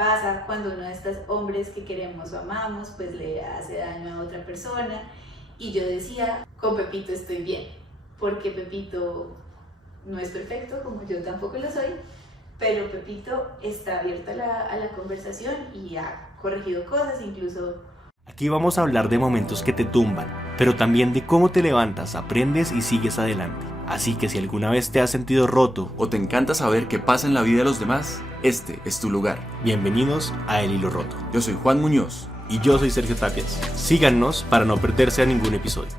pasa cuando uno de estos hombres que queremos o amamos pues le hace daño a otra persona. Y yo decía, con Pepito estoy bien, porque Pepito no es perfecto, como yo tampoco lo soy, pero Pepito está abierto a la conversación y ha corregido cosas, incluso... Aquí vamos a hablar de momentos que te tumban, pero también de cómo te levantas, aprendes y sigues adelante. Así que si alguna vez te has sentido roto o te encanta saber qué pasa en la vida de los demás, este es tu lugar. bienvenidos a El Hilo Roto. Yo soy Juan Muñoz. Y yo soy Sergio Tapias. Síganos para no perderse a ningún episodio.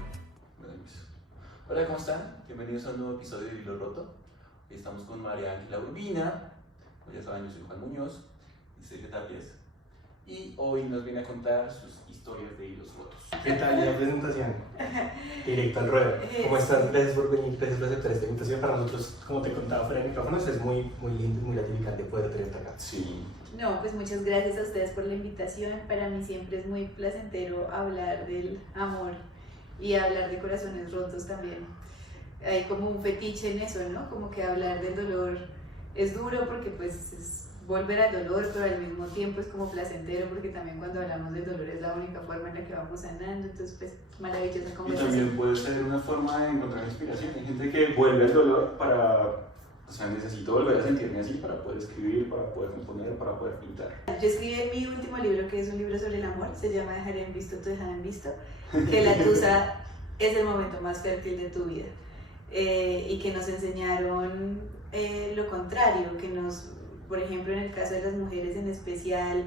Hola, ¿cómo están? Bienvenidos a un nuevo episodio de Hilo Roto. Hoy estamos con María Ángela Urbina. Como ya saben, yo soy Juan Muñoz y Sergio Tapias. Y hoy nos viene a contar sus historias de hilos rotos. ¿Qué tal la presentación? Directo al ruedo. ¿Cómo estás? Gracias por venir, gracias por aceptar esta invitación. Para nosotros, como te contaba fuera de micrófonos, es muy lindo, muy gratificante poder tenerte acá. Sí. No, pues muchas gracias a ustedes por la invitación. Para mí siempre es muy placentero hablar del amor y hablar de corazones rotos también. Hay como un fetiche en eso, ¿no? Como que hablar del dolor es duro porque pues es volver al dolor, pero al mismo tiempo es como placentero porque también cuando hablamos del dolor es la única forma en la que vamos sanando. Entonces pues maravillosa Y conversación. también puede ser una forma de encontrar inspiración. Hay gente que vuelve al dolor para, o sea, necesito volver a sentirme así para poder escribir, para poder componer, para poder pintar. Yo escribí mi último libro, que es un libro sobre el amor, se llama Dejar en visto tu dejar en visto, que la tusa es el momento más fértil de tu vida, y que nos enseñaron lo contrario, que nos, por ejemplo en el caso de las mujeres en especial,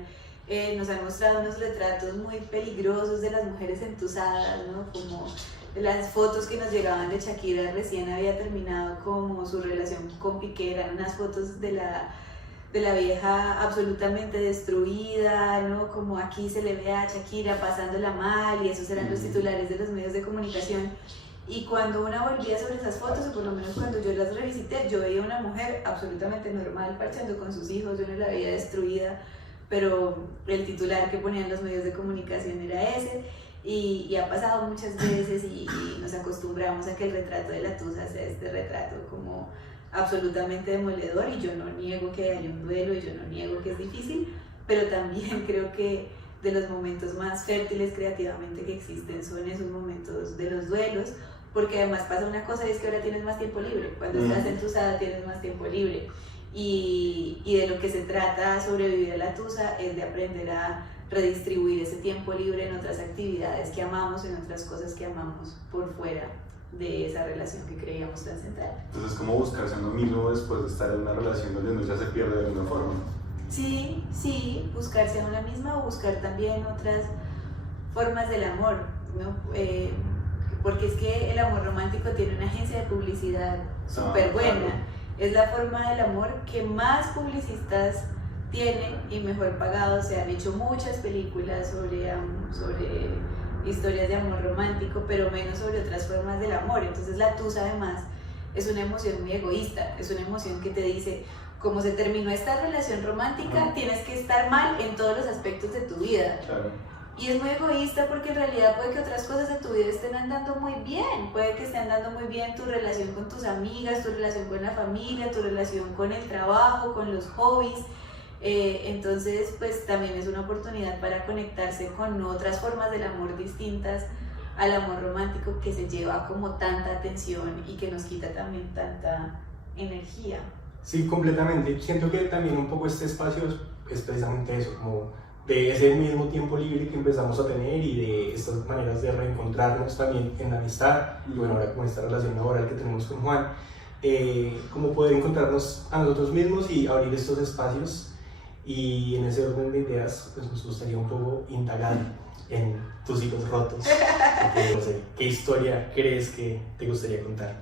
nos han mostrado unos retratos muy peligrosos de las mujeres entusadas, ¿no? Como las fotos que nos llegaban de Shakira, recién había terminado como su relación con Piqué, eran unas fotos de la vieja absolutamente destruida, ¿no? Como aquí se le ve a Shakira pasándola mal, y esos eran los titulares de los medios de comunicación. Y cuando una volvía sobre esas fotos, o por lo menos cuando yo las revisité, yo veía una mujer absolutamente normal parchando con sus hijos, yo no la veía destruida, pero el titular que ponían los medios de comunicación era ese. Y ha pasado muchas veces y nos acostumbramos a que el retrato de la tusa sea este retrato como absolutamente demoledor, y yo no niego que hay un duelo y yo no niego que es difícil, pero también creo que de los momentos más fértiles creativamente que existen son esos momentos de los duelos, porque además pasa una cosa, y es que ahora tienes más tiempo libre. Cuando estás entusada tienes más tiempo libre, y de lo que se trata sobrevivir a la tusa es de aprender a redistribuir ese tiempo libre en otras actividades que amamos, en otras cosas que amamos por fuera de esa relación que creíamos tan central. Entonces, ¿cómo buscarse a uno mismo después de estar en una relación donde uno ya se pierde de alguna forma? Sí, buscarse a una misma, o buscar también otras formas del amor, ¿no? Porque es que el amor romántico tiene una agencia de publicidad súper buena. Claro. Es la forma del amor que más publicistas tienen y mejor pagados. Se han hecho muchas películas sobre historias de amor romántico, pero menos sobre otras formas del amor. Entonces la tusa además es una emoción muy egoísta, es una emoción que te dice, como se terminó esta relación romántica, tienes que estar mal en todos los aspectos de tu vida. Claro. Y es muy egoísta porque en realidad puede que otras cosas de tu vida estén andando muy bien, puede que esté andando muy bien tu relación con tus amigas, tu relación con la familia, tu relación con el trabajo, con los hobbies. Entonces pues también es una oportunidad para conectarse con otras formas del amor distintas al amor romántico, que se lleva como tanta atención y que nos quita también tanta energía. Sí, completamente. Siento que también un poco este espacio es precisamente eso, como de ese mismo tiempo libre que empezamos a tener y de estas maneras de reencontrarnos también en la amistad, y bueno, ahora con esta relación laboral que tenemos con Juan, como poder encontrarnos a nosotros mismos y abrir estos espacios. Y en ese orden de ideas, pues nos gustaría un poco indagar en tus hilos rotos. Porque, no sé, ¿qué historia crees que te gustaría contar?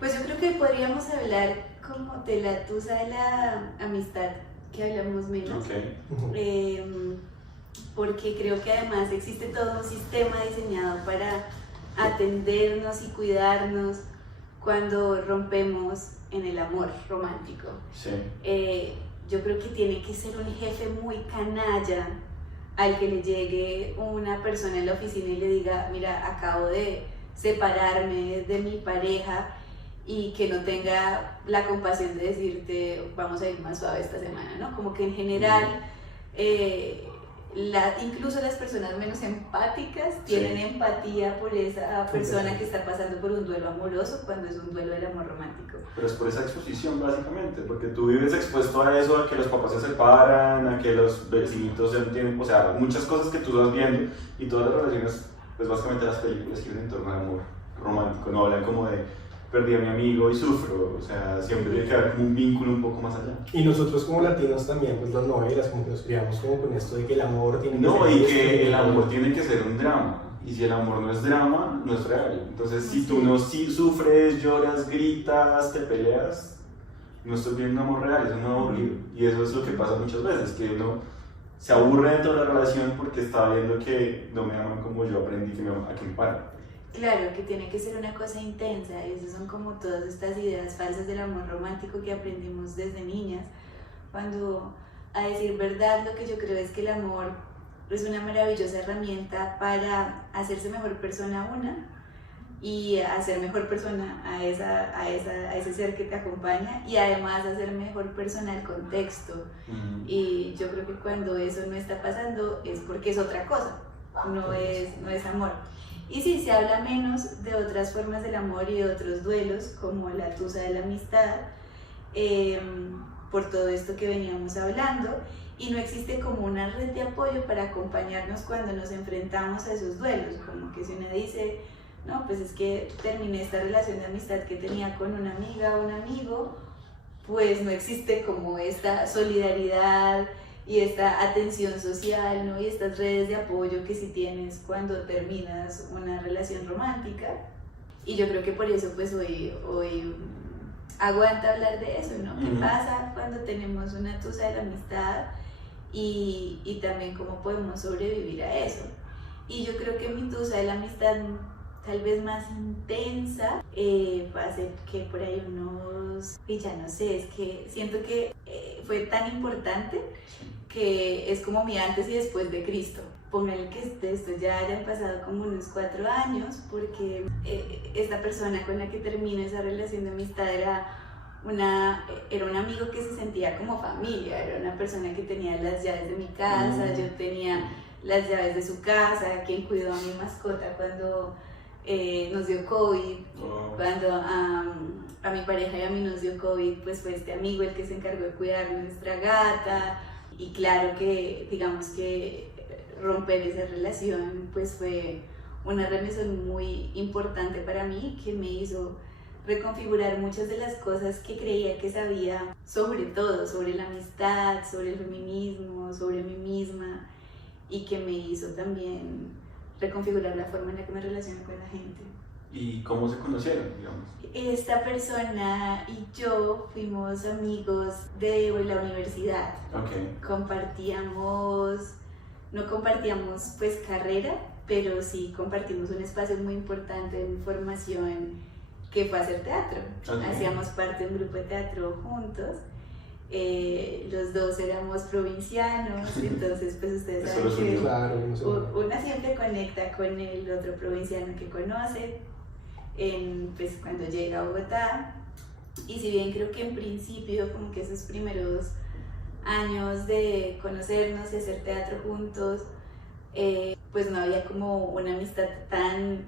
Pues yo creo que podríamos hablar como de la tusa de la amistad, que hablamos menos. Okay. Porque creo que además existe todo un sistema diseñado para atendernos y cuidarnos cuando rompemos en el amor romántico. Sí. Yo creo que tiene que ser un jefe muy canalla al que le llegue una persona en la oficina y le diga, mira, acabo de separarme de mi pareja, y que no tenga la compasión de decirte, vamos a ir más suave esta semana, ¿no? Como que en general incluso las personas menos empáticas tienen empatía por esa persona que está pasando por un duelo amoroso cuando es un duelo del amor romántico. Pero es por esa exposición básicamente, porque tú vives expuesto a eso, a que los papás se separan, a que los vecinitos ya no tienen, o sea, muchas cosas que tú vas viendo y todas las relaciones, pues básicamente las películas giran en torno al amor romántico, no hablan como de perdí a mi amigo y sufro, o sea, siempre tiene que haber como un vínculo un poco más allá. Y nosotros como latinos también, pues las novelas, como que nos criamos como con esto de que el amor tiene que No, ser y esto, que el amor tiene que ser un drama, y si el amor no es drama, no es real. Entonces, si tú no sufres, lloras, gritas, te peleas, no estás viendo un amor real, es un amor aburrido. Y eso es lo que pasa muchas veces, que uno se aburre dentro de la relación porque está viendo que no me aman como yo aprendí que a que me paran. Claro, que tiene que ser una cosa intensa, y esas son como todas estas ideas falsas del amor romántico que aprendimos desde niñas, cuando, a decir verdad, lo que yo creo es que el amor es una maravillosa herramienta para hacerse mejor persona una, y hacer mejor persona a ese ser que te acompaña, y además hacer mejor persona el contexto. Y yo creo que cuando eso no está pasando es porque es otra cosa, no es amor. Y sí, se habla menos de otras formas del amor y de otros duelos, como la tusa de la amistad, por todo esto que veníamos hablando, y no existe como una red de apoyo para acompañarnos cuando nos enfrentamos a esos duelos, como que si uno dice, no, pues es que terminé esta relación de amistad que tenía con una amiga o un amigo, pues no existe como esta solidaridad y esta atención social, ¿no? Y estas redes de apoyo que sí tienes cuando terminas una relación romántica. Y yo creo que por eso pues hoy aguanta hablar de eso, ¿no? ¿Qué pasa cuando tenemos una tusa de la amistad y también cómo podemos sobrevivir a eso? Y yo creo que mi tusa de la amistad tal vez más intensa va a ser que por ahí y ya no sé, es que siento que fue tan importante que es como mi antes y después de Cristo. Póngale que de esto ya hayan pasado como unos 4 años, porque esta persona con la que termino esa relación de amistad era un amigo que se sentía como familia, era una persona que tenía las llaves de mi casa, yo tenía las llaves de su casa, quien cuidó a mi mascota cuando nos dio COVID, cuando a mi pareja y a mí nos dio COVID, pues fue este amigo el que se encargó de cuidar nuestra gata. Y claro que, digamos que romper esa relación pues fue una remesión muy importante para mí, que me hizo reconfigurar muchas de las cosas que creía que sabía, sobre todo sobre la amistad, sobre el feminismo, sobre mí misma, y que me hizo también reconfigurar la forma en la que me relaciono con la gente. ¿Y cómo se conocieron, digamos? Esta persona y yo fuimos amigos de la universidad. Okay. No compartíamos pues carrera, pero sí compartimos un espacio muy importante de mi formación, que fue hacer teatro. Okay. Hacíamos parte de un grupo de teatro juntos. Los dos éramos provincianos, entonces pues ustedes saben que una siempre conecta con el otro provinciano que conoce, pues cuando llega a Bogotá. Y si bien creo que en principio como que esos primeros años de conocernos y hacer teatro juntos, pues no había como una amistad tan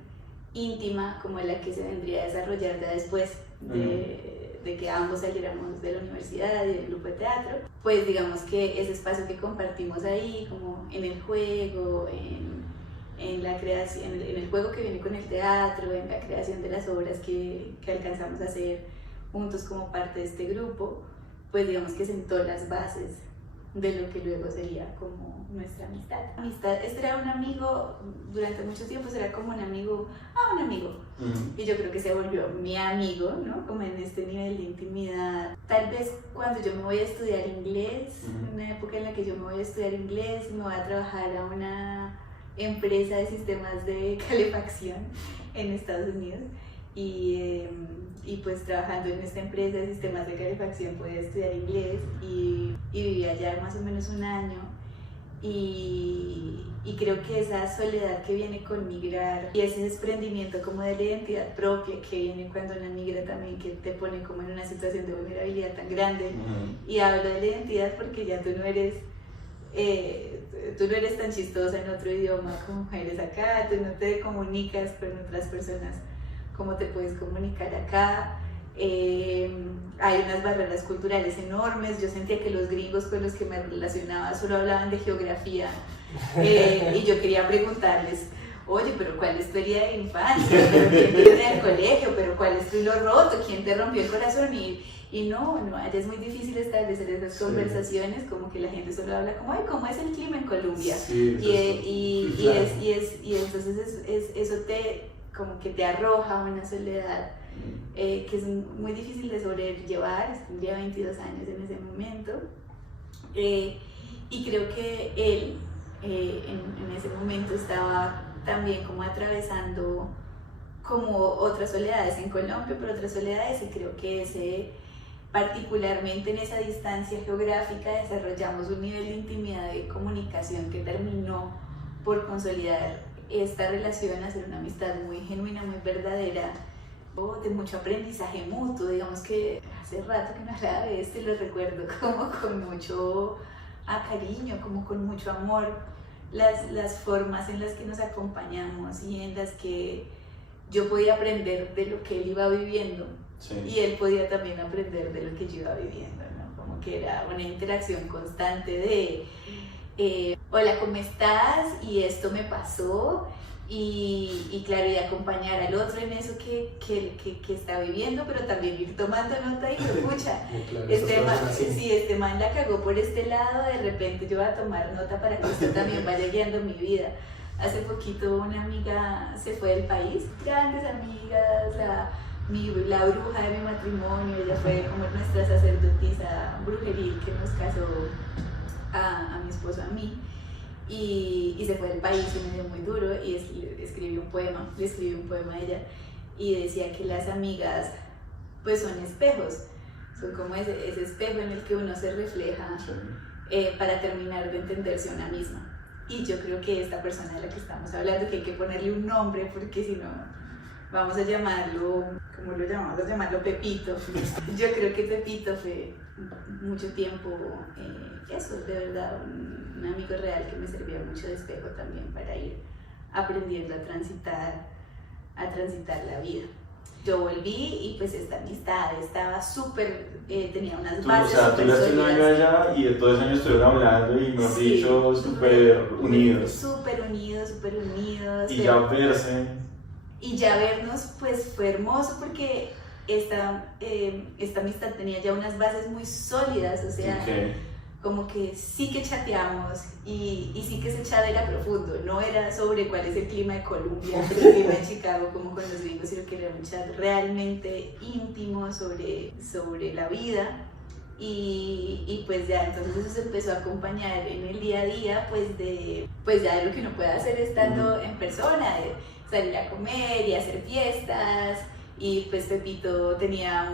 íntima como la que se vendría a desarrollar ya después de que ambos saliéramos de la universidad y del grupo de teatro. Pues digamos que ese espacio que compartimos ahí, como en el juego, en la creación, en el juego que viene con el teatro, en la creación de las obras que alcanzamos a hacer juntos como parte de este grupo, pues digamos que sentó las bases de lo que luego sería como nuestra amistad. Este era un amigo, durante mucho tiempo era como un amigo, y yo creo que se volvió mi amigo, ¿no? Como en este nivel de intimidad. Tal vez cuando yo me voy a estudiar inglés, una época en la que yo me voy a estudiar inglés, me voy a trabajar a una empresa de sistemas de calefacción en Estados Unidos, y pues trabajando en esta empresa de sistemas de calefacción podía estudiar inglés y viví allá más o menos un año, y creo que esa soledad que viene con migrar y ese desprendimiento como de la identidad propia que viene cuando una migra también, que te pone como en una situación de vulnerabilidad tan grande, y hablo de la identidad porque ya tú no eres tú no eres tan chistosa en otro idioma como eres acá, tú no te comunicas con otras personas como te puedes comunicar acá. Hay unas barreras culturales enormes. Yo sentía que los gringos con los que me relacionaba solo hablaban de geografía, y yo quería preguntarles, oye, pero ¿cuál es tu herida de infancia? ¿Pero quién te viene del colegio? ¿Pero cuál es tu hilo roto? ¿Quién te rompió el corazón? Y no, allá es muy difícil establecer esas conversaciones, como que la gente solo habla como, ay, ¿cómo es el clima en Colombia? Sí, y entonces eso como que te arroja una soledad que es muy difícil de sobrellevar. Tendría 22 años en ese momento, y creo que él en ese momento estaba también como atravesando como otras soledades en Colombia, pero otras soledades, y creo que particularmente en esa distancia geográfica desarrollamos un nivel de intimidad y comunicación que terminó por consolidar esta relación, hacer una amistad muy genuina, muy verdadera, de mucho aprendizaje mutuo. Digamos que hace rato que no hablaba de esto y lo recuerdo como con mucho cariño, como con mucho amor, las formas en las que nos acompañamos y en las que yo podía aprender de lo que él iba viviendo, sí, y él podía también aprender de lo que yo iba viviendo, ¿no? Como que era una interacción constante de hola, ¿cómo estás? Y esto me pasó, y claro, y acompañar al otro en eso que está viviendo, pero también ir tomando nota y escucha, claro, este man la cagó por este lado, de repente yo voy a tomar nota para que esto también vaya guiando mi vida. Hace poquito una amiga se fue del país, grandes amigas, la bruja de mi matrimonio, ella fue como nuestra sacerdotisa brujeril que nos casó a mi esposo, a mí, y se fue del país y me dio muy duro, y le escribí un poema a ella, y decía que las amigas pues son espejos, son como ese espejo en el que uno se refleja, para terminar de entenderse a una misma. Y yo creo que esta persona de la que estamos hablando, que hay que ponerle un nombre, porque si no vamos a llamarlo, ¿cómo lo llamamos? Vamos a llamarlo Pepito. Yo creo que Pepito fue mucho tiempo eso, de verdad, un amigo real que me servía mucho de espejo también para ir aprendiendo a transitar la vida. Yo volví y pues esta amistad estaba súper, tenía unas bases. O sea, tú llegaste un año allá y de todo ese año estuvieron hablando y me has dicho súper unidos. Súper unidos. Y ya verse. Y ya vernos pues fue hermoso, porque esta amistad tenía ya unas bases muy sólidas, o sea, como que sí que chateamos y sí que ese chat era profundo, no era sobre cuál es el clima de Colombia, el clima de Chicago como con los gringos, sino que era un chat realmente íntimo sobre la vida. Y pues ya entonces eso se empezó a acompañar en el día a día, pues ya de lo que uno puede hacer estando en persona, de salir a comer y hacer fiestas. Y pues Pepito tenía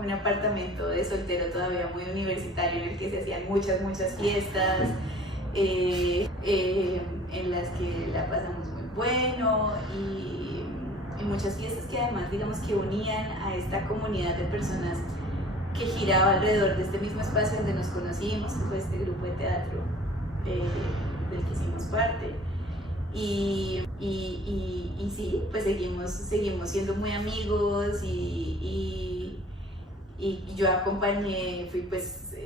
un apartamento de soltero todavía muy universitario, en el que se hacían muchas fiestas, en las que la pasamos muy bueno, y muchas fiestas que además, digamos, que unían a esta comunidad de personas que giraba alrededor de este mismo espacio donde nos conocimos, que fue este grupo de teatro del que hicimos parte. Y sí, pues seguimos siendo muy amigos, y yo acompañé,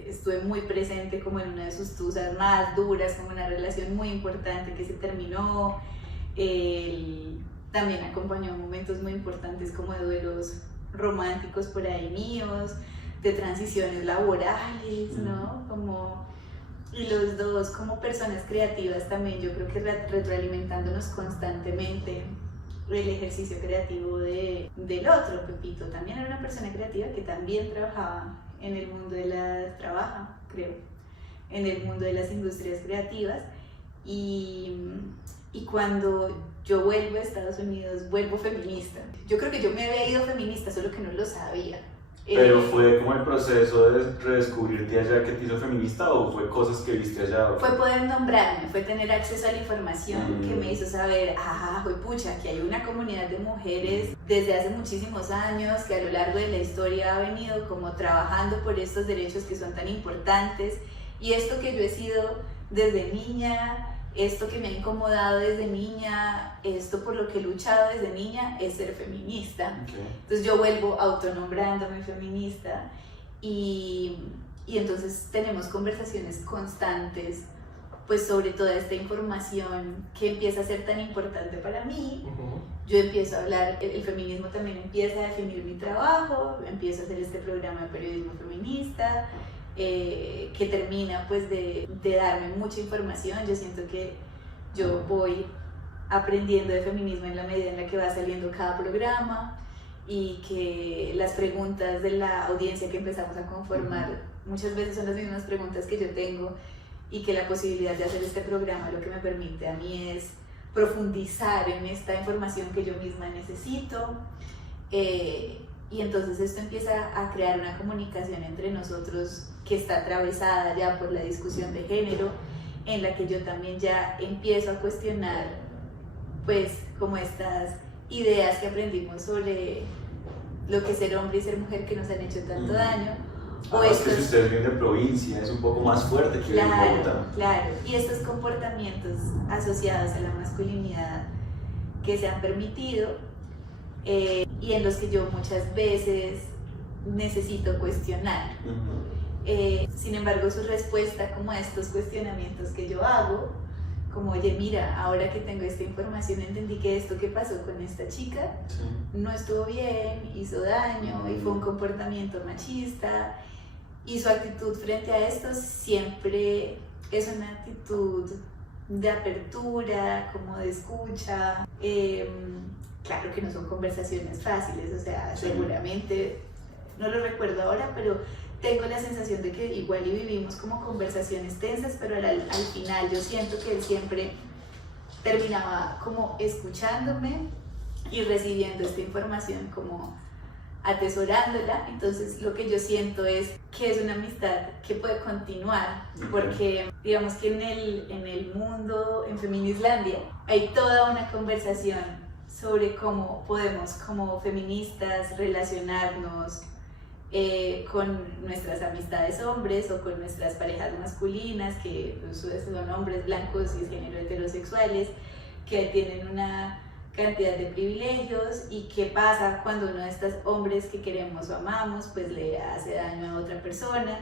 estuve muy presente como en una de sus tusas más duras, como una relación muy importante que se terminó. Él también acompañó momentos muy importantes como de duelos románticos por ahí míos, de transiciones laborales, ¿no? Y los dos como personas creativas también, yo creo que retroalimentándonos constantemente el ejercicio creativo del otro. Pepito también era una persona creativa que también trabajaba en el mundo en el mundo de las industrias creativas, y cuando yo vuelvo a Estados Unidos, vuelvo feminista. Yo creo que yo me había ido feminista, solo que no lo sabía. ¿Pero fue como el proceso de redescubrirte allá que te hizo feminista, o fue cosas que viste allá? Fue poder nombrarme, fue tener acceso a la información que me hizo saber, pucha, que hay una comunidad de mujeres desde hace muchísimos años que a lo largo de la historia ha venido como trabajando por estos derechos que son tan importantes, y esto que yo he sido desde niña, esto que me ha incomodado desde niña, esto por lo que he luchado desde niña es ser feminista. Okay. Entonces yo vuelvo autonombrándome feminista y entonces tenemos conversaciones constantes pues sobre toda esta información que empieza a ser tan importante para mí. Yo empiezo a hablar, el feminismo también empieza a definir mi trabajo, empiezo a hacer este programa de periodismo feminista, que termina pues de darme mucha información. Yo siento que yo voy aprendiendo de feminismo en la medida en la que va saliendo cada programa y que las preguntas de la audiencia que empezamos a conformar muchas veces son las mismas preguntas que yo tengo, y que la posibilidad de hacer este programa lo que me permite a mí es profundizar en esta información que yo misma necesito, y entonces esto empieza a crear una comunicación entre nosotros que está atravesada ya por la discusión de género, en la que yo también ya empiezo a cuestionar pues como estas ideas que aprendimos sobre lo que es ser hombre y ser mujer que nos han hecho tanto daño. Es que si ustedes vienen de provincia es un poco más fuerte que Claro, y estos comportamientos asociados a la masculinidad que se han permitido y en los que yo muchas veces necesito cuestionar. Sin embargo, su respuesta como a estos cuestionamientos que yo hago, como oye, mira, ahora que tengo esta información entendí que esto que pasó con esta chica no estuvo bien, hizo daño y fue un comportamiento machista, y su actitud frente a esto siempre es una actitud de apertura, como de escucha. Claro que no son conversaciones fáciles, o sea, seguramente, no lo recuerdo ahora, pero tengo la sensación de que igual y vivimos como conversaciones tensas, pero al final yo siento que él siempre terminaba como escuchándome y recibiendo esta información como atesorándola. Entonces lo que yo siento es que es una amistad que puede continuar, porque digamos que en el mundo, en Feminislandia, hay toda una conversación sobre cómo podemos como feministas relacionarnos con nuestras amistades hombres o con nuestras parejas masculinas, que son hombres blancos y género heterosexuales, que tienen una cantidad de privilegios, y qué pasa cuando uno de estos hombres que queremos o amamos pues le hace daño a otra persona.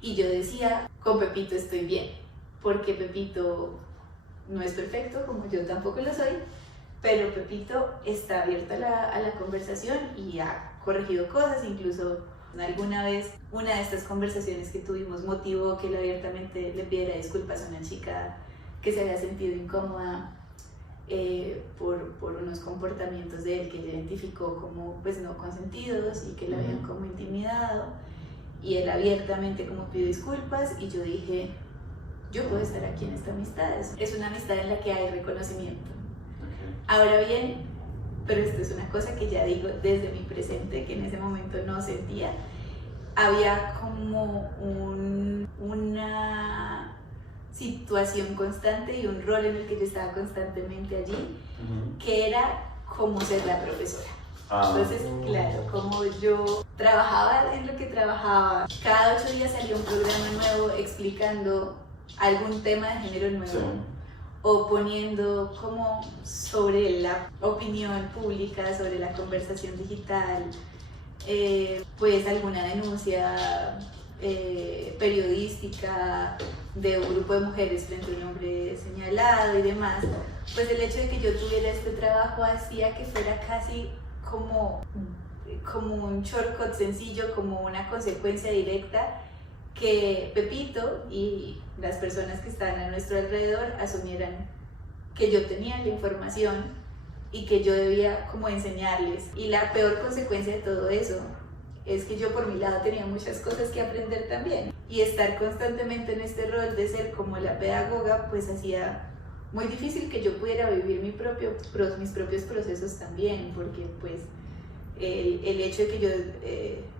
Y yo decía, con Pepito estoy bien, porque Pepito no es perfecto, como yo tampoco lo soy, pero Pepito está abierto a la conversación y ha corregido cosas. Incluso alguna vez una de estas conversaciones que tuvimos motivó que él abiertamente le pidiera disculpas a una chica que se había sentido incómoda por unos comportamientos de él que ella identificó como pues no consentidos y que le habían como intimidado, y él abiertamente como pidió disculpas, y yo dije, yo puedo estar aquí en esta amistad, es una amistad en la que hay reconocimiento. Ahora bien, pero esto es una cosa que ya digo desde mi presente, que en ese momento no sentía, había como una situación constante y un rol en el que yo estaba constantemente allí, que era como ser la profesora. Entonces, claro, como yo trabajaba en lo que trabajaba, cada 8 días salía un programa nuevo explicando algún tema de género nuevo, o poniendo como sobre la opinión pública, sobre la conversación digital, pues alguna denuncia periodística de un grupo de mujeres frente a un hombre señalado y demás. Pues el hecho de que yo tuviera este trabajo hacía que fuera casi como un shortcut sencillo, como una consecuencia directa, que Pepito y las personas que estaban a nuestro alrededor asumieran que yo tenía la información y que yo debía como enseñarles. Y la peor consecuencia de todo eso es que yo por mi lado tenía muchas cosas que aprender también, y estar constantemente en este rol de ser como la pedagoga pues hacía muy difícil que yo pudiera vivir mis propios procesos también, porque pues el hecho de que yo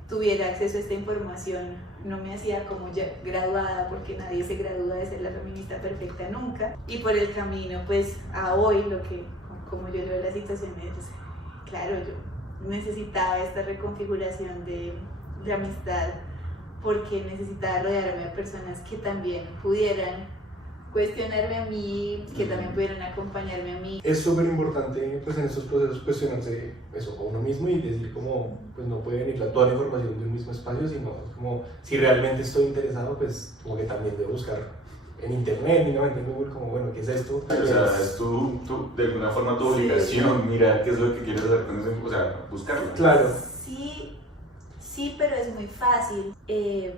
tuviera acceso a esta información no me hacía como ya graduada, porque nadie se gradúa de ser la feminista perfecta nunca, y por el camino pues a hoy como yo veo la situación es, claro, yo necesitaba esta reconfiguración de amistad, porque necesitaba rodearme de personas que también pudieran cuestionarme a mí, que también pudieran acompañarme a mí. Es súper importante pues en estos procesos cuestionarse eso a uno mismo y decir como pues no puede venir toda la información de un mismo espacio, sino como si realmente estoy interesado pues como que también debo buscar en internet, en Google, como bueno, ¿qué es esto? O sea, es de alguna forma tu obligación, mirar qué es lo que quieres hacer con eso, o sea, buscarlo. Claro. Sí, pero es muy fácil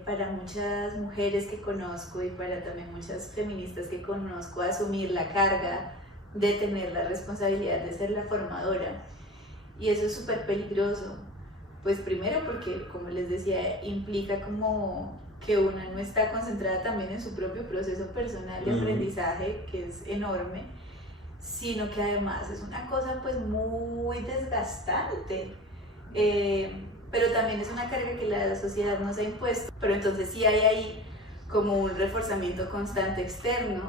para muchas mujeres que conozco y para también muchas feministas que conozco asumir la carga de tener la responsabilidad de ser la formadora. Y eso es súper peligroso. Pues primero porque, como les decía, implica como que una no está concentrada también en su propio proceso personal de aprendizaje, que es enorme, sino que además es una cosa pues muy desgastante. Pero también es una carga que la sociedad nos ha impuesto. Pero entonces sí hay ahí como un reforzamiento constante externo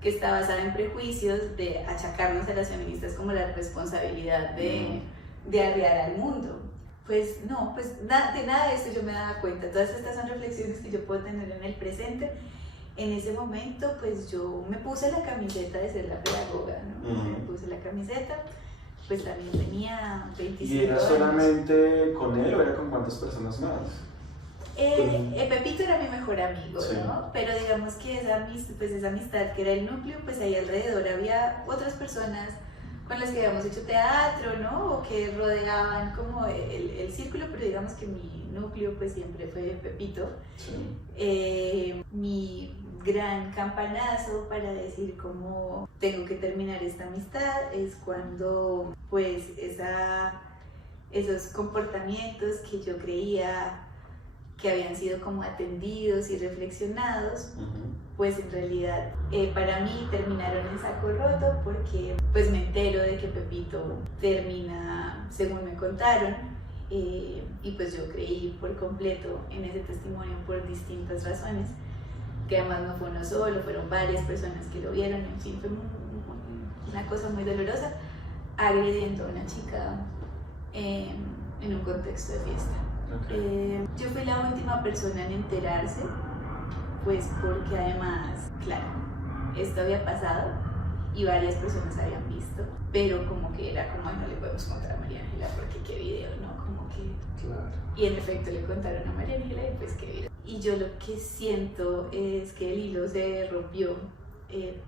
que está basado en prejuicios de achacarnos a las feministas como la responsabilidad de arrear al mundo. Pues no, pues de nada de esto yo me daba cuenta. Todas estas son reflexiones que yo puedo tener en el presente. En ese momento pues yo me puse la camiseta de ser la pedagoga, ¿no? Me puse la camiseta. Pues también tenía 25 ¿Y era años. solamente con él o era con cuántas personas más? Pepito era mi mejor amigo, sí. ¿no? Pero digamos que esa amistad que era el núcleo, pues ahí alrededor había otras personas con las que habíamos hecho teatro, ¿no? O que rodeaban como el círculo, pero digamos que mi núcleo pues siempre fue Pepito. Sí. Mi gran campanazo para decir cómo tengo que terminar esta amistad es cuando pues esos comportamientos que yo creía que habían sido como atendidos y reflexionados, pues en realidad para mí terminaron en saco roto porque pues me entero de que Pepito termina según me contaron y pues yo creí por completo en ese testimonio por distintas razones, que además no fue uno solo, fueron varias personas que lo vieron, en fin, fue una cosa muy dolorosa, agrediendo a una chica en un contexto de fiesta. Okay. Yo fui la última persona en enterarse, pues porque además, claro, esto había pasado y varias personas habían visto, pero como que era como, no le podemos contar a María Ángela porque qué video, ¿no? Como que... Claro. Y en efecto le contaron a María Ángela y pues qué video. Y yo lo que siento es que el hilo se rompió,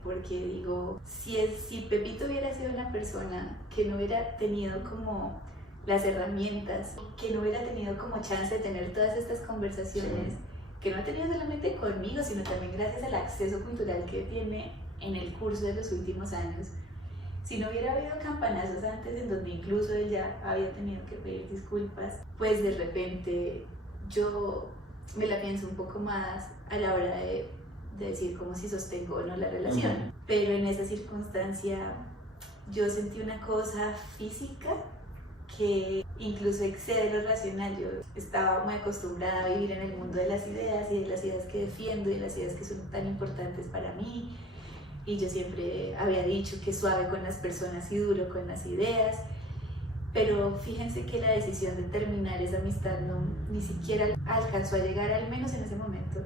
porque digo, si Pepito hubiera sido una persona que no hubiera tenido como las herramientas, que no hubiera tenido como chance de tener todas estas conversaciones, sí, que no ha tenido solamente conmigo, sino también gracias al acceso cultural que tiene en el curso de los últimos años, si no hubiera habido campanazos antes en donde incluso él ya había tenido que pedir disculpas, pues de repente yo me la pienso un poco más a la hora de decir como si sostengo o no la relación. Pero en esa circunstancia yo sentí una cosa física que incluso excede lo racional. Yo estaba muy acostumbrada a vivir en el mundo de las ideas y de las ideas que defiendo y de las ideas que son tan importantes para mí. Y yo siempre había dicho que suave con las personas y duro con las ideas. Pero fíjense que la decisión de terminar esa amistad ni siquiera alcanzó a llegar, al menos en ese momento,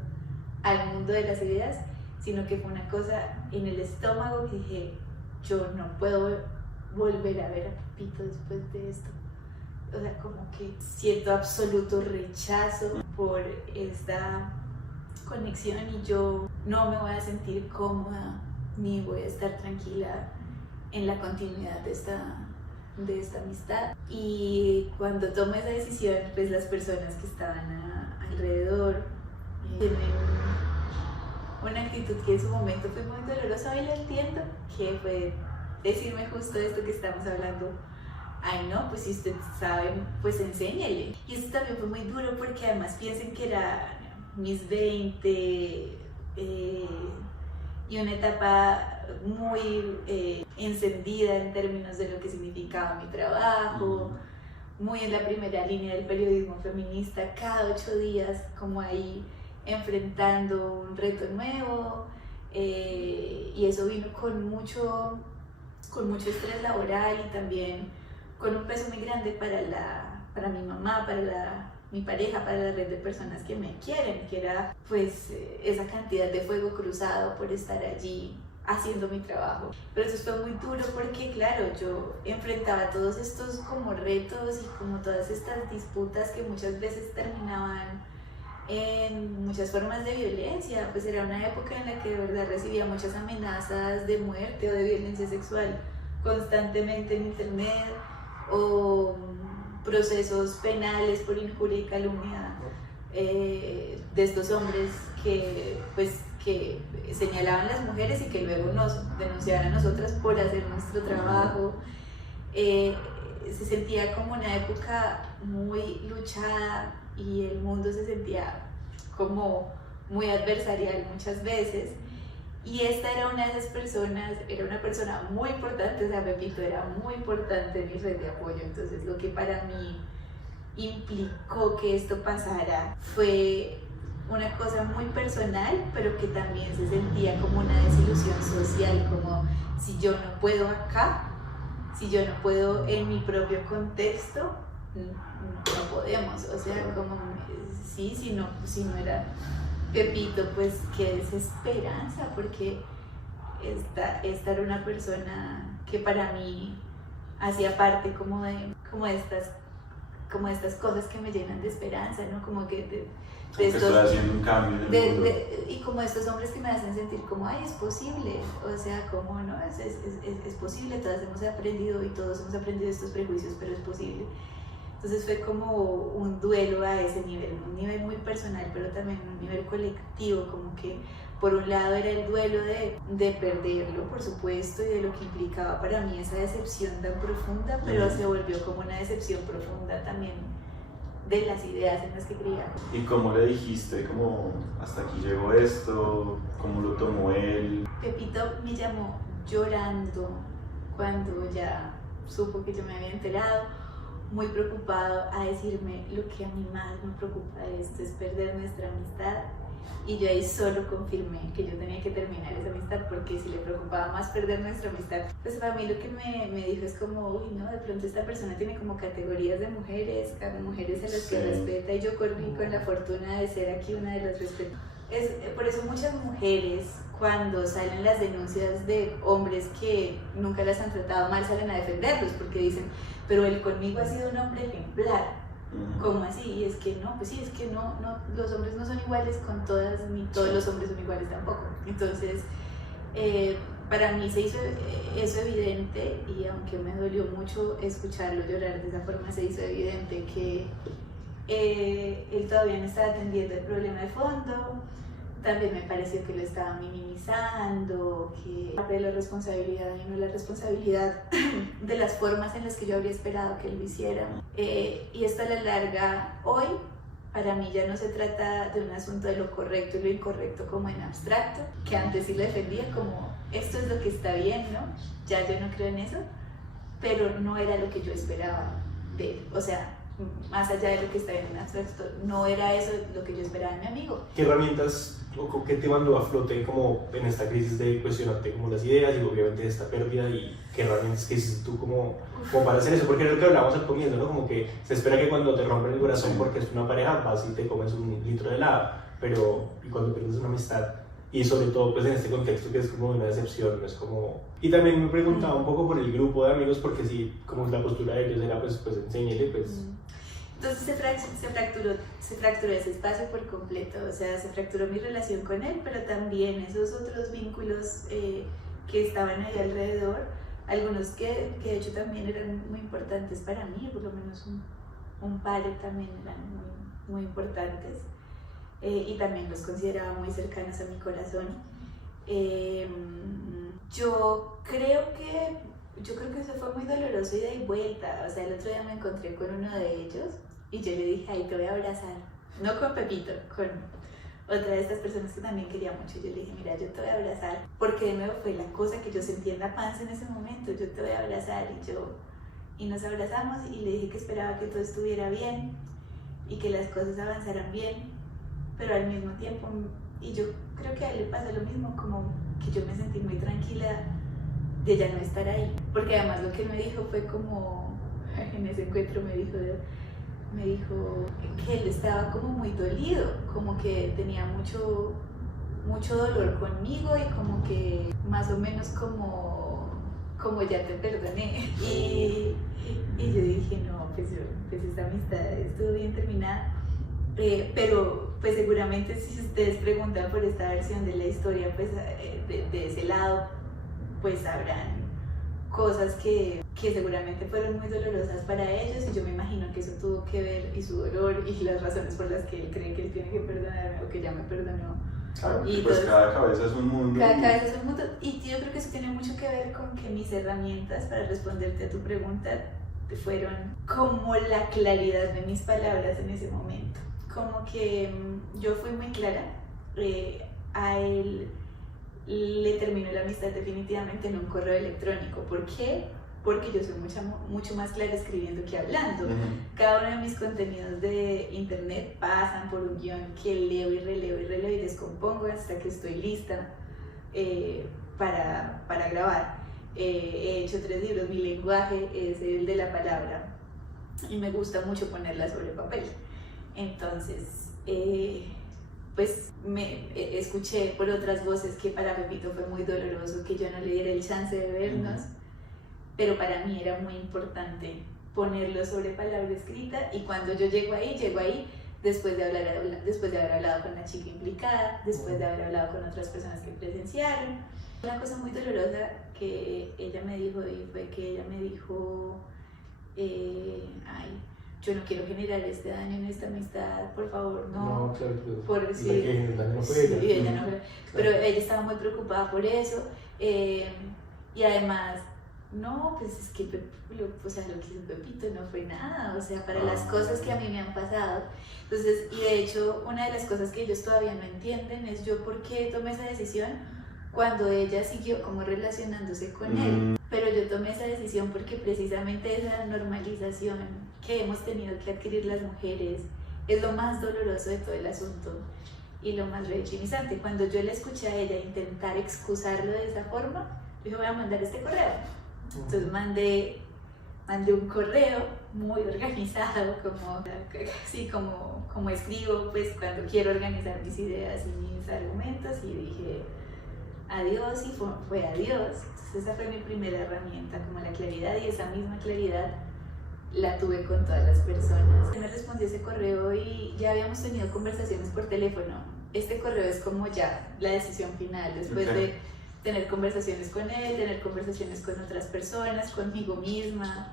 al mundo de las ideas, sino que fue una cosa en el estómago que dije, yo no puedo volver a ver a Pepito después de esto. O sea, como que siento absoluto rechazo por esta conexión y yo no me voy a sentir cómoda ni voy a estar tranquila en la continuidad de esta amistad. Y cuando tomo esa decisión, pues las personas que estaban alrededor tienen una actitud que en su momento fue muy dolorosa, y lo entiendo, que fue decirme justo esto que estamos hablando. Ay no, pues si usted sabe, pues enséñele. Y esto también fue muy duro porque además piensen que era mis 20 y una etapa muy encendida en términos de lo que significaba mi trabajo, muy en la primera línea del periodismo feminista, cada 8 días como ahí enfrentando un reto nuevo, y eso vino con mucho estrés laboral y también con un peso muy grande para mi mamá, para mi pareja, para la red de personas que me quieren, que era pues esa cantidad de fuego cruzado por estar allí haciendo mi trabajo. Pero eso fue muy duro porque claro, yo enfrentaba todos estos como retos y como todas estas disputas que muchas veces terminaban en muchas formas de violencia. Pues era una época en la que de verdad recibía muchas amenazas de muerte o de violencia sexual constantemente en internet, o procesos penales por injuria y calumnia de estos hombres que señalaban a las mujeres y que luego nos denunciaban a nosotras por hacer nuestro trabajo. Se sentía como una época muy luchada y el mundo se sentía como muy adversarial muchas veces. Y esta era una de esas personas, era una persona muy importante, o sea, Pepito era muy importante en mi red de apoyo. Entonces lo que para mí implicó que esto pasara fue una cosa muy personal, pero que también se sentía como una desilusión social, como si yo no puedo acá, si yo no puedo en mi propio contexto, no podemos. O sea, como sí, si no era Pepito, pues qué desesperanza, porque esta era una persona que para mí hacía parte como de estas cosas que me llenan de esperanza, ¿no? Como que estoy haciendo un cambio en el mundo. Y como estos hombres que me hacen sentir como, ay, es posible, o sea, como no, es posible, todas hemos aprendido y todos hemos aprendido estos prejuicios, pero es posible. Entonces fue como un duelo a ese nivel, un nivel muy personal, pero también un nivel colectivo, como que por un lado era el duelo de perderlo, por supuesto, y de lo que implicaba para mí esa decepción tan profunda, pero se volvió como una decepción profunda también de las ideas en las que creía. ¿Y cómo le dijiste, como hasta aquí llegó esto? ¿Cómo lo tomó él? Pepito me llamó llorando cuando ya supo que yo me había enterado, muy preocupado, a decirme: lo que a mí más me preocupa de esto es perder nuestra amistad. Y yo ahí solo confirmé que yo tenía que terminar esa amistad, porque si le preocupaba más perder nuestra amistad, pues para mí lo que me dijo es como, uy, no, de pronto esta persona tiene como categorías de mujeres, mujeres a las que respeta, y yo corrí con la fortuna de ser aquí una de las respetadas. Por eso muchas mujeres, cuando salen las denuncias de hombres que nunca las han tratado mal, salen a defenderlos, porque dicen, pero él conmigo ha sido un hombre ejemplar. ¿Cómo así? Y es que no, pues sí, es que no, los hombres no son iguales con todas, ni todos los hombres son iguales tampoco. Entonces, para mí se hizo eso evidente, y aunque me dolió mucho escucharlo llorar de esa forma, se hizo evidente que él todavía no estaba atendiendo el problema de fondo. También me pareció que lo estaba minimizando, que parte de la responsabilidad y no la responsabilidad de las formas en las que yo habría esperado que él lo hiciera. Y esto a la larga, hoy, para mí ya no se trata de un asunto de lo correcto y lo incorrecto como en abstracto, que antes sí lo defendía como esto es lo que está bien, ¿no? Ya yo no creo en eso, pero no era lo que yo esperaba de él. O sea, más allá de lo que está bien en abstracto, no era eso lo que yo esperaba de mi amigo. ¿Qué herramientas o qué te mandó a flote como en esta crisis de cuestionarte como las ideas y obviamente de esta pérdida, y qué herramientas que hiciste tú como para hacer eso? Porque es lo que hablábamos al comienzo, ¿no? Como que se espera que cuando te rompen el corazón porque es una pareja vas y te comes un litro de helado, pero y cuando pierdes una amistad, y sobre todo pues en este contexto que es como una decepción, no es como... Y también me preguntaba un poco por el grupo de amigos, porque sí, como la postura de ellos era pues enséñele pues... Entonces se fracturó ese espacio por completo, o sea, se fracturó mi relación con él, pero también esos otros vínculos que estaban ahí alrededor, algunos que de hecho también eran muy importantes para mí, por lo menos un par también eran muy importantes, y también los consideraba muy cercanos a mi corazón. Yo creo que eso fue muy doloroso, ida y vuelta. O sea, el otro día me encontré con uno de ellos y yo le dije, ay, te voy a abrazar. No con Pepito, con otra de estas personas que también quería mucho. Yo le dije, mira, yo te voy a abrazar, porque de nuevo fue la cosa que yo sentí en la panza en ese momento. Yo te voy a abrazar, y nos abrazamos, y le dije que esperaba que todo estuviera bien y que las cosas avanzaran bien, pero al mismo tiempo, y yo creo que a él le pasó lo mismo, como que yo me sentí muy tranquila de ya no estar ahí, porque además lo que él me dijo fue como, en ese encuentro me dijo, me dijo que él estaba como muy dolido, como que tenía mucho dolor conmigo y como que más o menos como ya te perdoné. Y yo dije, no, pues esta amistad estuvo bien terminada. Pero pues seguramente si ustedes preguntan por esta versión de la historia, pues de ese lado, pues sabrán cosas que seguramente fueron muy dolorosas para ellos, y yo me imagino que eso tuvo que ver, y su dolor y las razones por las que él cree que él tiene que perdonarme o que ya me perdonó. Claro, Y pues entonces, cada cabeza es un mundo. cada cabeza es un mundo, y yo creo que eso tiene mucho que ver con que mis herramientas para responderte a tu pregunta fueron como la claridad de mis palabras en ese momento. Como que yo fui muy clara, a él le terminó la amistad definitivamente en un correo electrónico. ¿Por qué? Porque yo soy mucho más clara escribiendo que hablando. Cada uno de mis contenidos de internet pasan por un guión que leo y releo y descompongo hasta que estoy lista para grabar. He hecho 3 libros, mi lenguaje es el de la palabra y me gusta mucho ponerla sobre papel. Entonces, pues me escuché por otras voces que para Pepito fue muy doloroso que yo no le diera el chance de vernos, pero para mí era muy importante ponerlo sobre palabra escrita, y cuando yo llego ahí después de haber hablado con la chica implicada, después de haber hablado con otras personas que presenciaron. Una cosa muy dolorosa que ella me dijo, y fue que ella me dijo, ay, yo no quiero generar este daño en esta amistad, por favor, no. No, claro, por sí, el daño no fue ella. Sí, ella no fue, pero ella estaba muy preocupada por eso, y además, no, pues es que lo que hizo Pepito no fue nada, o sea, para las cosas que a mí me han pasado. Entonces, y de hecho, una de las cosas que ellos todavía no entienden es yo por qué tomé esa decisión cuando ella siguió como relacionándose con él. Pero yo tomé esa decisión porque precisamente esa normalización que hemos tenido que adquirir las mujeres es lo más doloroso de todo el asunto y lo más revictimizante. Cuando yo la escuché a ella intentar excusarlo de esa forma, dije, voy a mandar este correo. Entonces mandé un correo muy organizado, como escribo pues cuando quiero organizar mis ideas y mis argumentos, y dije adiós, y fue adiós. Entonces esa fue mi primera herramienta, como la claridad, y esa misma claridad la tuve con todas las personas. Me respondió ese correo y ya habíamos tenido conversaciones por teléfono. Este correo es como ya la decisión final, después de tener conversaciones con él, tener conversaciones con otras personas, conmigo misma,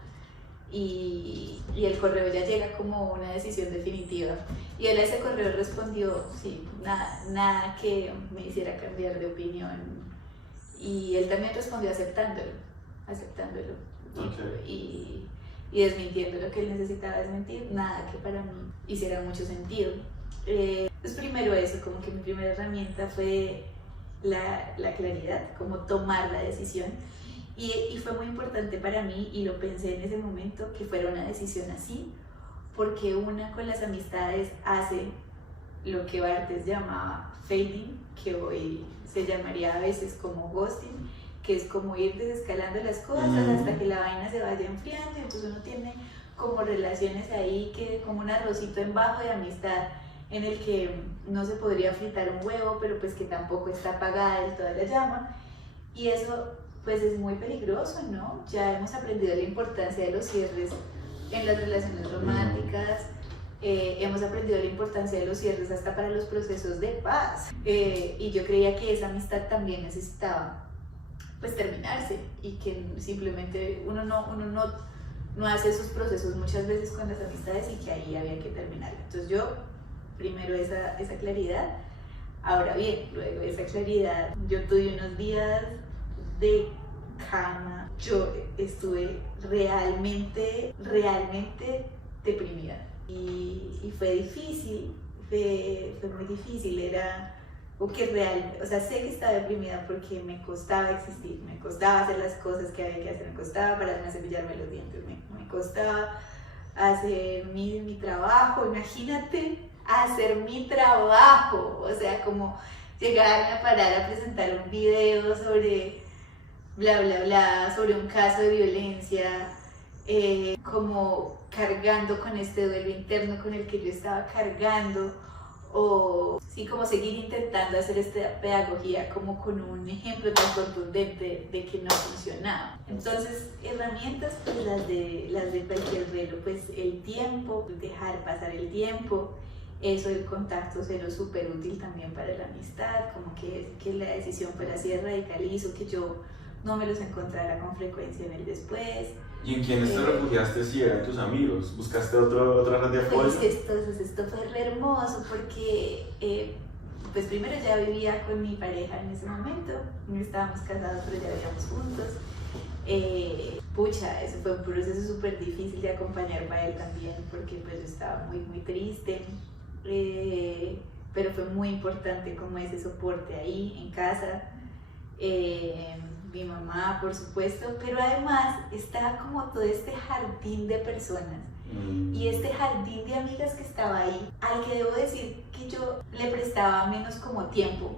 y el correo ya llega como una decisión definitiva. Y él a ese correo respondió, sí, nada que me hiciera cambiar de opinión, y él también respondió aceptándolo, y desmintiendo lo que él necesitaba desmentir, nada que para mí hiciera mucho sentido. Pues primero eso, como que mi primera herramienta fue la claridad, como tomar la decisión, y fue muy importante para mí, y lo pensé en ese momento, que fuera una decisión así, porque una con las amistades hace lo que Barthes llamaba fading, que hoy se llamaría a veces como ghosting, que es como ir desescalando las cosas hasta que la vaina se vaya enfriando, y entonces uno tiene como relaciones ahí, que como un arrocito en bajo de amistad, en el que no se podría fritar un huevo, pero pues que tampoco está apagada del todo la llama, y eso pues es muy peligroso, ¿no? Ya hemos aprendido la importancia de los cierres en las relaciones románticas, hemos aprendido la importancia de los cierres hasta para los procesos de paz, y yo creía que esa amistad también necesitaba pues terminarse, y que simplemente uno no hace esos procesos muchas veces con las amistades, y que ahí había que terminarlo. Entonces yo primero esa claridad. Ahora bien, luego de esa claridad, yo tuve unos días de cama, yo estuve realmente deprimida, y fue difícil, fue muy difícil, era o sea, sé que estaba deprimida porque me costaba existir, me costaba hacer las cosas que había que hacer, me costaba pararme a cepillarme los dientes, me costaba hacer mi trabajo. Imagínate hacer mi trabajo, o sea, como llegarme a parar a presentar un video sobre bla bla bla, sobre un caso de violencia, como cargando con este duelo interno con el que yo estaba cargando, o sí, como seguir intentando hacer esta pedagogía como con un ejemplo tan contundente de que no funcionaba. Entonces, herramientas pues las de cualquier duelo, pues el tiempo, dejar pasar el tiempo, eso del contacto cero súper útil también para la amistad, como que la decisión fuera así de radical y hizo que yo no me los encontrara con frecuencia en el después. ¿Y en quiénes te refugiaste si eran tus amigos? ¿Buscaste otra red de apoyo? Pues esto fue re hermoso porque pues primero ya vivía con mi pareja en ese momento, no estábamos casados pero ya vivíamos juntos. Pucha, ese fue un proceso súper difícil de acompañar para él también porque pues yo estaba muy muy triste, pero fue muy importante como ese soporte ahí en casa. Mi mamá, por supuesto, pero además estaba como todo este jardín de personas y este jardín de amigas que estaba ahí, al que debo decir que yo le prestaba menos como tiempo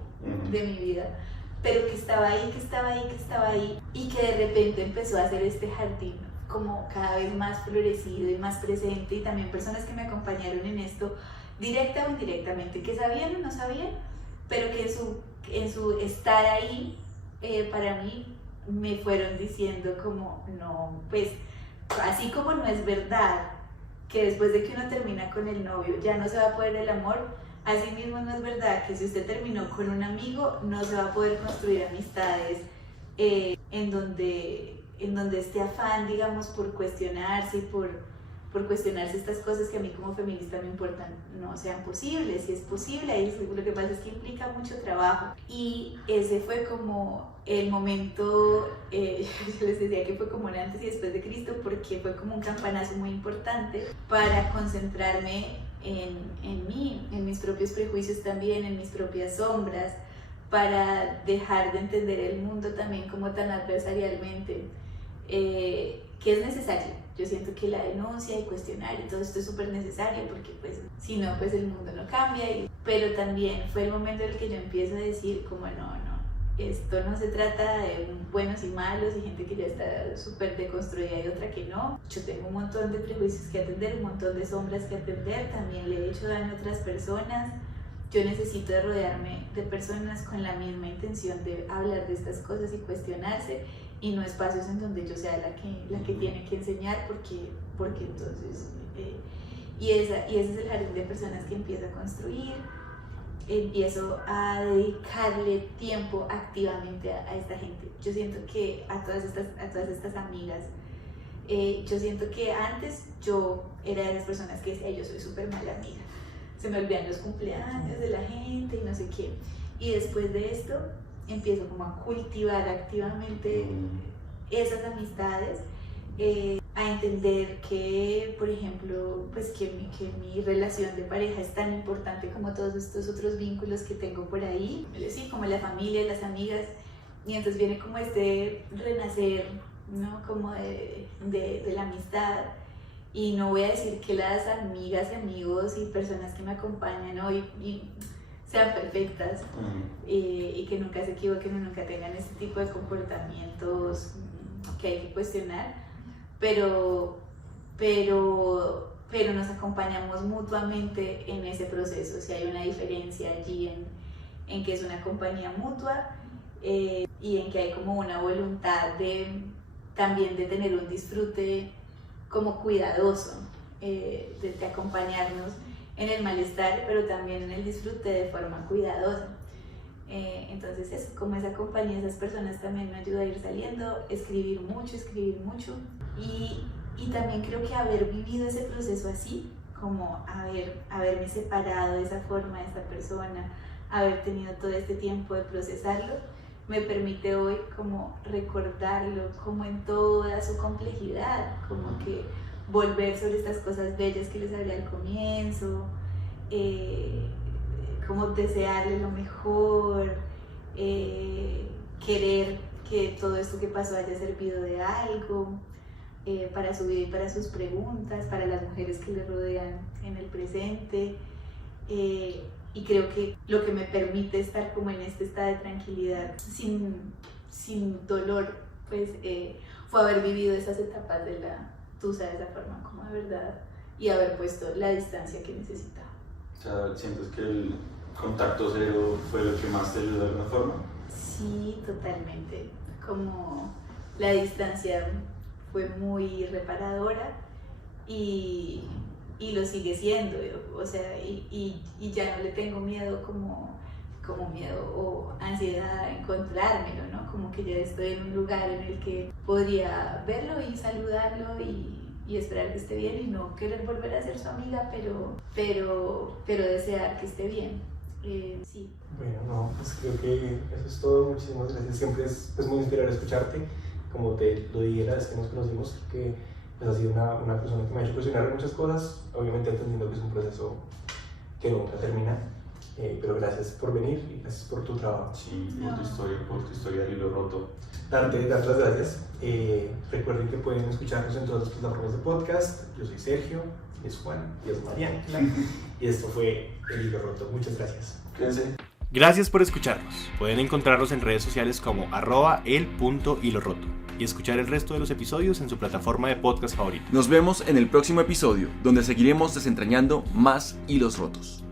de mi vida, pero que estaba ahí y que de repente empezó a hacer este jardín como cada vez más florecido y más presente, y también personas que me acompañaron en esto, directa o indirectamente, que sabían o no sabían, pero que en su estar ahí, para mí me fueron diciendo como no, pues así como no es verdad que después de que uno termina con el novio ya no se va a poder el amor, así mismo no es verdad que si usted terminó con un amigo no se va a poder construir amistades en donde este afán, digamos, por cuestionarse y por cuestionarse estas cosas que a mí como feminista me importan, no sean posibles. Si es posible, y lo que pasa es que implica mucho trabajo. Y ese fue como el momento, yo les decía que fue como un antes y después de Cristo, porque fue como un campanazo muy importante para concentrarme en mí, en mis propios prejuicios también, en mis propias sombras, para dejar de entender el mundo también como tan adversarialmente, que es necesario. Yo siento que la denuncia y cuestionar y todo esto es súper necesario porque pues si no, pues el mundo no cambia. Pero también fue el momento en el que yo empiezo a decir como no, esto no se trata de buenos y malos y gente que ya está súper deconstruida y otra que no. Yo tengo un montón de prejuicios que atender, un montón de sombras que atender, también le he hecho daño a otras personas. Yo necesito de rodearme de personas con la misma intención de hablar de estas cosas y cuestionarse, y no espacios en donde yo sea la que tiene que enseñar porque entonces y ese es el jardín de personas que empiezo a construir. Empiezo a dedicarle tiempo activamente a esta gente. Yo siento que a todas estas amigas, yo siento que antes yo era de las personas que decía yo soy súper mala amiga, se me olvidan los cumpleaños de la gente y no sé qué, y después de esto empiezo como a cultivar activamente esas amistades, a entender que, por ejemplo, pues que mi relación de pareja es tan importante como todos estos otros vínculos que tengo por ahí, sí, como la familia, las amigas, y entonces viene como este renacer, ¿no? Como de la amistad. Y no voy a decir que las amigas y amigos y personas que me acompañan hoy sean perfectas, y que nunca se equivoquen o nunca tengan este tipo de comportamientos que hay que cuestionar, pero nos acompañamos mutuamente en ese proceso. Si hay una diferencia allí en que es una compañía mutua, y en que hay como una voluntad también de tener un disfrute como cuidadoso, de acompañarnos en el malestar, pero también en el disfrute de forma cuidadosa. Entonces eso, como esa compañía, esas personas también me ayuda a ir saliendo, escribir mucho, y también creo que haber vivido ese proceso así, como haberme separado de esa forma de esa persona, haber tenido todo este tiempo de procesarlo, me permite hoy como recordarlo como en toda su complejidad, como que volver sobre estas cosas bellas que les hablé al comienzo, como desearle lo mejor, querer que todo esto que pasó haya servido de algo, para su vida y para sus preguntas, para las mujeres que le rodean en el presente. Y creo que lo que me permite estar como en este estado de tranquilidad, sin dolor, pues fue haber vivido esas etapas tusa de esa forma, como de verdad, y haber puesto la distancia que necesitaba. O sea, ¿sientes que el contacto cero fue lo que más te ayudó de alguna forma? Sí, totalmente. Como la distancia fue muy reparadora y lo sigue siendo, o sea, y ya no le tengo miedo como miedo o ansiedad a encontrármelo, ¿no? Como que ya estoy en un lugar en el que podría verlo y saludarlo y esperar que esté bien y no querer volver a ser su amiga, pero desear que esté bien. Sí. Bueno, no, pues creo que eso es todo. Muchísimas gracias. Siempre es muy inspirador escucharte. Como te lo dije la vez que nos conocimos, que pues, has sido una persona que me ha hecho cuestionar muchas cosas, obviamente entendiendo que es un proceso que nunca termina. Pero gracias por venir y gracias por tu trabajo. Sí, por tu historia del hilo roto. Darte las gracias. Recuerden que pueden escucharnos en todas las plataformas de podcast. Yo soy Sergio, y es Juan, y es Mariana. Y esto fue El Hilo Roto. Muchas gracias. Cuídense. Gracias por escucharnos. Pueden encontrarnos en redes sociales como @el.hilorroto y escuchar el resto de los episodios en su plataforma de podcast favorita. Nos vemos en el próximo episodio, donde seguiremos desentrañando más hilos rotos.